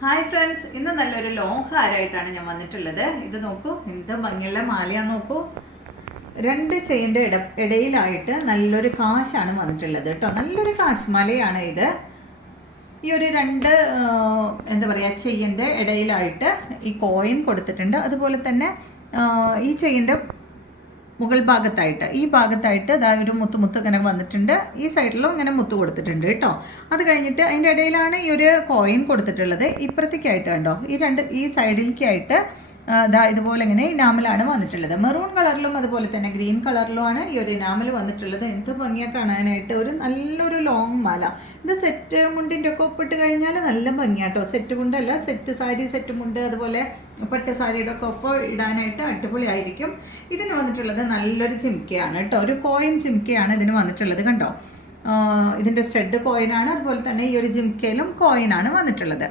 Hi friends, ഇന്ന് നല്ലൊരു long ഹാരായിട്ടാണ് ഞാൻ വന്നിട്ടുള്ളത്. ഇത് നോക്കൂ, എന്ത് ഭംഗിയുള്ള മാലയാന്ന് നോക്കൂ. രണ്ട് ചെയിൻ്റെ ഇടയിലായിട്ട് നല്ലൊരു കാശാണ് വന്നിട്ടുള്ളത് കേട്ടോ. നല്ലൊരു കാശ് മാലയാണ് ഇത്. ഈ ഒരു രണ്ട് എന്താ പറയുക, ചെയിൻ്റെ ഇടയിലായിട്ട് ഈ കോയിൻ കൊടുത്തിട്ടുണ്ട്. അതുപോലെ തന്നെ ഈ ചെയിൻ്റെ മുകൾ ഭാഗത്തായിട്ട് ഈ ഭാഗത്തായിട്ട് ഇതാ ഒരു മുത്ത് ഇങ്ങനെ വന്നിട്ടുണ്ട്. ഈ സൈഡിലും ഇങ്ങനെ മുത്ത് കൊടുത്തിട്ടുണ്ട് കേട്ടോ. അത് കഴിഞ്ഞിട്ട് അതിൻ്റെ ഇടയിലാണ് ഈ ഒരു കോയിൻ കൊടുത്തിട്ടുള്ളത്. ഇപ്പുറത്തേക്കായിട്ട് കണ്ടോ, ഈ സൈഡിലേക്കായിട്ട് ഇതുപോലെ ഇങ്ങനെ ഇനാമലാണ് വന്നിട്ടുള്ളത്. മെറൂൺ കളറിലും അതുപോലെ തന്നെ ഗ്രീൻ കളറിലുമാണ് ഈ ഒരു ഇനാമൽ വന്നിട്ടുള്ളത്. എന്ത് ഭംഗിയാണ് കാണാനായിട്ട്. ഒരു നല്ലൊരു ലോങ് മാല. ഇത് സെറ്റ് മുണ്ടിൻ്റെ ഒക്കെ ഒപ്പിട്ട് കഴിഞ്ഞാൽ നല്ല ഭംഗിയാട്ടോ. സെറ്റ് മുണ്ടല്ല, സെറ്റ് സാരി, സെറ്റ് മുണ്ട്, അതുപോലെ പട്ട് സാരിയുടെ ഒക്കെ ഒപ്പം ഇടാനായിട്ട് അടിപൊളിയായിരിക്കും. ഇതിന് വന്നിട്ടുള്ളത് നല്ലൊരു ചിമ്കയാണ് കേട്ടോ. ഒരു കോയിൻ ചിമ്കയാണ് ഇതിന് വന്നിട്ടുള്ളത്. കണ്ടോ, ഇതിൻ്റെ സ്റ്റഡ് കോയിനാണ്. അതുപോലെ തന്നെ ഈ ഒരു ജിംക്കയിലും കോയിനാണ് വന്നിട്ടുള്ളത്.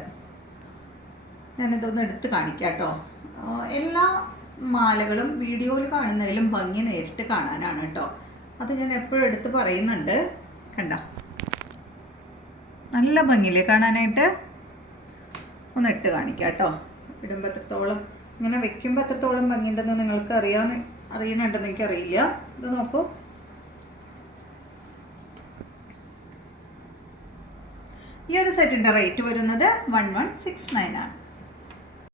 ഞാനിതൊന്ന് എടുത്ത് കാണിക്കാം കേട്ടോ. എല്ലാ മാലകളും വീഡിയോയിൽ കാണുന്നതിലും ഭംഗി നേരിട്ട് കാണാനാണ് കേട്ടോ. അത് ഞാൻ എപ്പോഴും എടുത്ത് പറയുന്നുണ്ട്. കണ്ടോ, നല്ല ഭംഗിയില്ലേ കാണാനായിട്ട്. ഒന്ന് ഇട്ട് കാണിക്കാം കേട്ടോ. ഇടുമ്പോൾ എത്രത്തോളം, ഇങ്ങനെ വെക്കുമ്പോൾ എത്രത്തോളം ഭംഗിയുണ്ടെന്ന് നിങ്ങൾക്ക് അറിയുന്നുണ്ടെന്ന് എനിക്കറിയില്ല. ഇത് നോക്കൂ. ഈ ഒരു സെറ്റിൻ്റെ റേറ്റ് വരുന്നത് 1169 ആണ്.